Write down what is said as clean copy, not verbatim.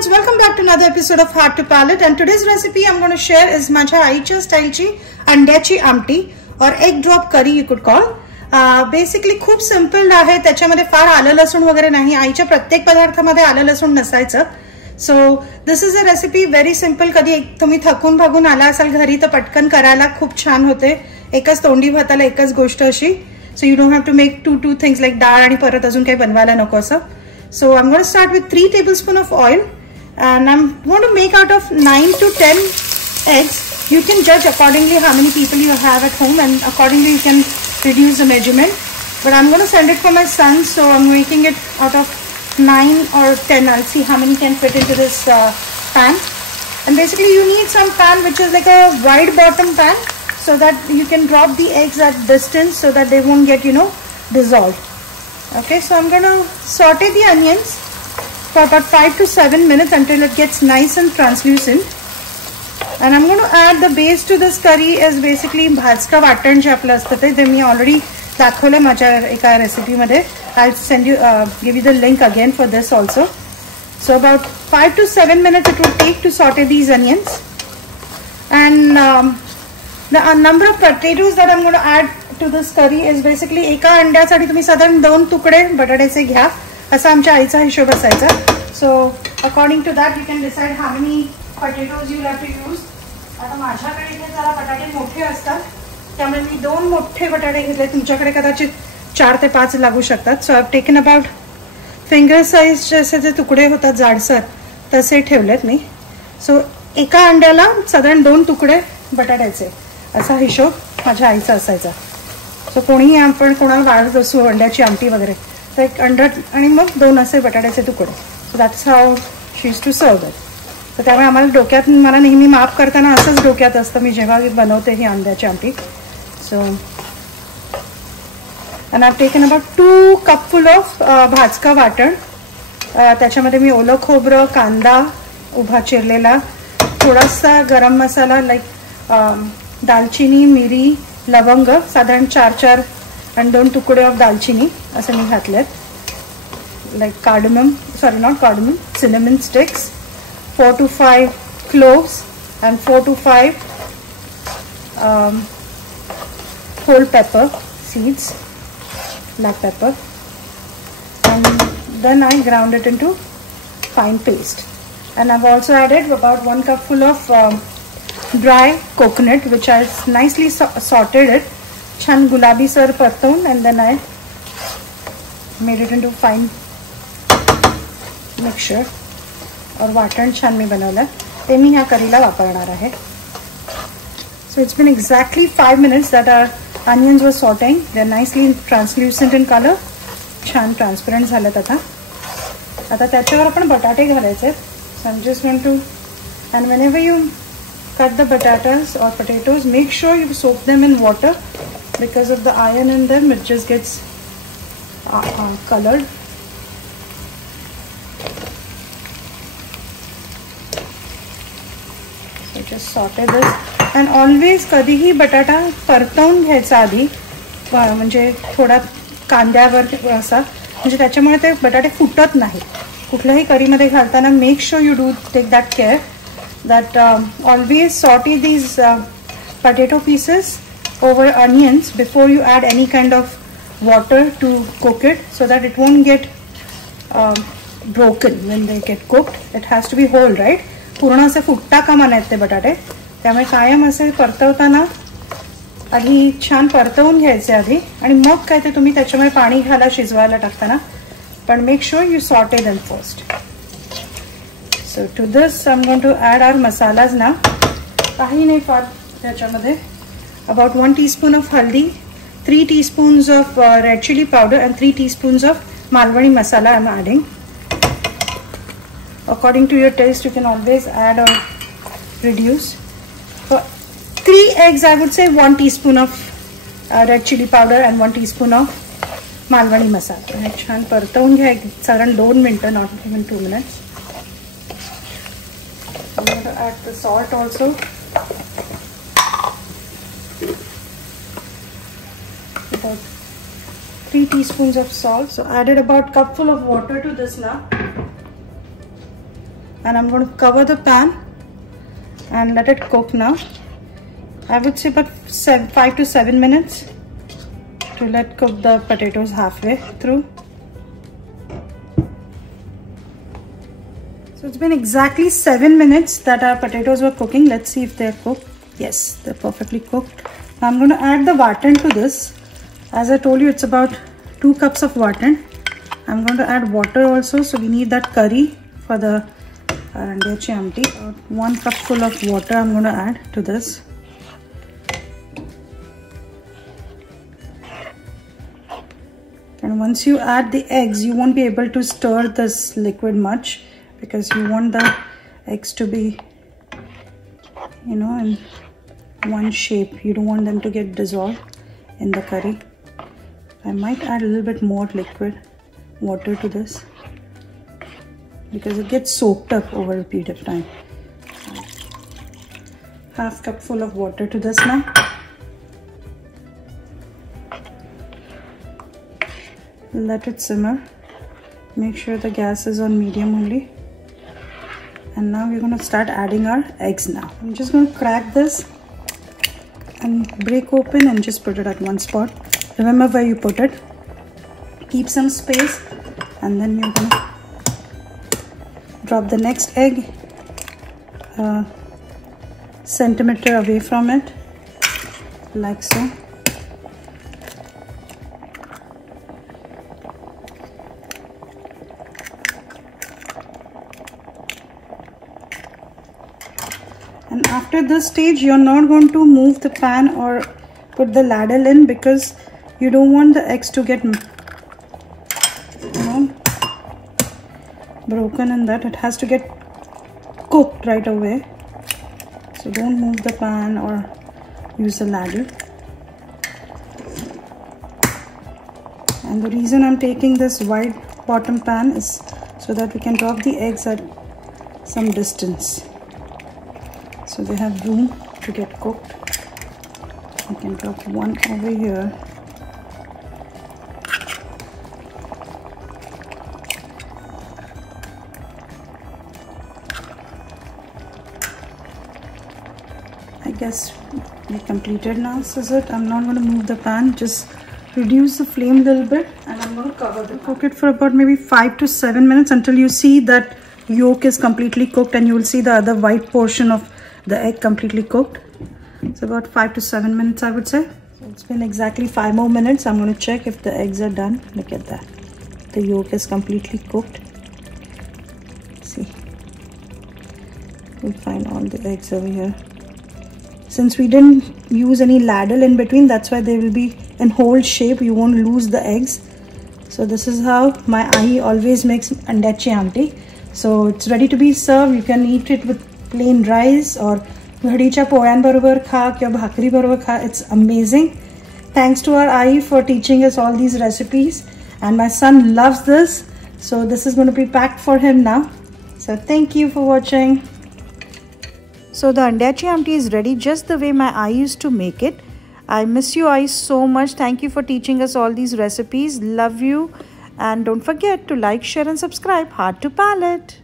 friends, welcome back to another episode of Heart to Palate, and today's recipe I'm going to share is माझ्या आईच्या स्टाईलची अंड्याची आमटी और egg drop करी you could call. Basically खूप simple आहे. त्याच्यामध्ये फार आलं लसूण वगैरे नाही. आईच्या प्रत्येक पदार्थामध्ये आलं लसूण नसायचं. So this is a recipe very simple. कधी तुम्ही थकून भागून आला असाल घरी तर पटकन करायला खूप छान होते. एकच तोंडी भाताला एकच गोष्ट अशी. So you don't have to make two things like dal आणि परत अजून काही बनवायला नको असं. So I'm going to start with 3 tablespoons of oil, and I'm going to make out of 9 to 10 eggs. You can judge accordingly how many people you have at home, and accordingly you can reduce the measurement. But I'm going to send it for my son, so I'm making it out of 9 or 10. I'll see how many can fit into this pan. And basically you need some pan which is like a wide bottom pan, so that you can drop the eggs at distance so that they won't get, dissolved. Okay, so I'm going to saute the onions for about 5 to 7 minutes until it gets nice and translucent. And I'm going to add the base to this curry is basically भाजका वाटण जे आपलं असतं ते मी already दाखवलं माझ्या एका recipe मध्ये. I'll send you give you the link again for this also. So about 5 to 7 minutes it will take to saute these onions. And the number of potatoes that I'm going to add to this curry is basically एका अंड्यासाठी तुम्ही साधारण 2 तुकडे बटाट्याचे घ्या असा आमच्या आईचा हिशोब असायचा. So according to that you can decide how many potatoes you have to use. आता माझ्याकडे इथे जरा बटाटे मोठे असतात त्यामुळे मी 2 मोठे बटाटे घेतले. तुमच्याकडे कदाचित 4 ते 5 लागू शकतात. So I have taken about finger साइजचे असे जे तुकडे होतात जाडसर तसे ठेवलेत मी. सो एका अंड्याला साधारण 2 तुकडे बटाट्याचे असा हिशोब माझ्या आईचा असायचा. सो कोणीही आपण कोणाला वाढत असू अंड्याची आमटी वगैरे तर एक अंडा आणि मग 2 असे बटाट्याचे तुकडे. So that's how she is to serve that. तर त्यामुळे आम्हाला डोक्यात मला नेहमी माप करताना असंच डोक्यात असतं मी जेव्हा बनवते ही अंड्याची आमटी. So and I taken about 2 cupful of भाजका वाटण. त्याच्यामध्ये मी ओलं खोबरं, कांदा उभा चिरलेला, थोडासा गरम मसाला लाईक दालचिनी, मिरी, लवंग साधारण 4 आणि 2 तुकडे ऑफ दालचिनी असं मी घातलेत. Like cardamom, sorry not cardamom, cinnamon sticks, 4 to 5 cloves and 4 to 5 whole pepper seeds, black pepper, and then I ground it into fine paste. And I've also added about 1 cup full of dry coconut which I nicely sauteed it छान गुलाबी sir परतवून, and then I made it into fine mixture. और वाटण छान मी बनवलं ते मी ह्या करीला वापरणार आहे. So it's been exactly 5 minutes that our onions were sauteing. They're nicely translucent in color. छान ट्रान्सपरंट झालेत. आता त्याच्यावर आपण बटाटे घालायचे. So I'm just going to, and whenever you cut the potatoes or potatoes, make sure you soak them in water because of the iron in them. It just gets colored. So just saute this, and always कधीही बटाटा परतवून घ्यायचा आधी, म्हणजे थोडा कांद्यावर असा, म्हणजे त्याच्यामुळे ते बटाटे फुटत नाही. कुठल्याही करीमध्ये घालताना make sure you do take that care that always saute these potato pieces over onions before you add any kind of water to cook it, so that it won't get broken when they get cooked. It has to be whole, right? पूर्ण असे फुटता कामा नाहीत ते बटाटे. त्यामुळे कायम असे परतवताना आधी छान परतवून घ्यायचे आधी, आणि मग काय ते तुम्ही त्याच्यामध्ये पाणी घाला शिजवायला टाकताना, पण make sure you saute them first. So to this I'm going to add our masalas now. काही नाही फार त्याच्यामध्ये. About 1 teaspoon of haldi, 3 teaspoons of red chili powder, and 3 teaspoons of malwani masala I'm adding. According to your taste you can always add or reduce. For 3 eggs I would say 1 teaspoon of red chili powder and 1 teaspoon of malwani masala. हे छान परतवून घ्या साधारण 2 मिनिटं, not even 2 minutes. I'm going to add the salt also. About 3 teaspoons of salt. So added about cupful of water to this now. and I'm going to cover the pan and let it cook now. I would say about 5 to 7 minutes to let cook the potatoes halfway through. So it's been exactly 7 minutes that our potatoes were cooking. Let's see if they're cooked. Yes, they're perfectly cooked. Now I'm going to add the vartan to this. As I told you, it's about 2 cups of vartan. I'm going to add water also. So we need that curry for the Andiachi Amti. 1 cup full of water I'm going to add to this. And once you add the eggs, you won't be able to stir this liquid much, because you want the eggs to be, you know, in one shape. You don't want them to get dissolved in the curry. I might add a little bit more liquid water to this, because it gets soaked up over a period of time. Half cup full of water to this now. Let it simmer. Make sure the gas is on medium only. And now we're going to start adding our eggs now. I'm just going to crack this and break open and just put it at one spot. Remember where you put it. Keep some space, and then you're going to drop the next egg a centimeter away from it, like so. And after this stage, you're not going to move the pan or put the ladle in, because you don't want the eggs to get, you know, broken in that. It has to get cooked right away. So don't move the pan or use the ladle. And the reason I'm taking this wide bottom pan is so that we can drop the eggs at some distance, so they have room to get cooked. I can drop one over here. I guess we completed now. This is it. I'm not going to move the pan, just reduce the flame a little bit, and I'm going to cover the pan. Cook it for about maybe 5 to 7 minutes until you see that yolk is completely cooked, and you will see the other white portion of the egg completely cooked. It's about 5 to 7 minutes, I would say. So it's been exactly 5 more minutes. I'm going to check if the eggs are done. Look at that. The yolk is completely cooked. See, we'll find all the eggs over here. Since we didn't use any ladle in between, that's why they will be in whole shape. You won't lose the eggs. So this is how my Ai always makes Andiachi Amti. So it's ready to be served. You can eat it with plain rice or घडीच्या पोळ्यांबरोबर खा किंवा भाकरी बरोबर खा. It's amazing. Thanks to our Ai for teaching us all these recipes, and my son loves this, so this is going to be packed for him now. So thank you for watching. So the Andiachi Amti is ready just the way my Ai used to make it. I miss you Ai so much. Thank you for teaching us all these recipes. Love you, and don't forget to like, share and subscribe. Heart to Palate.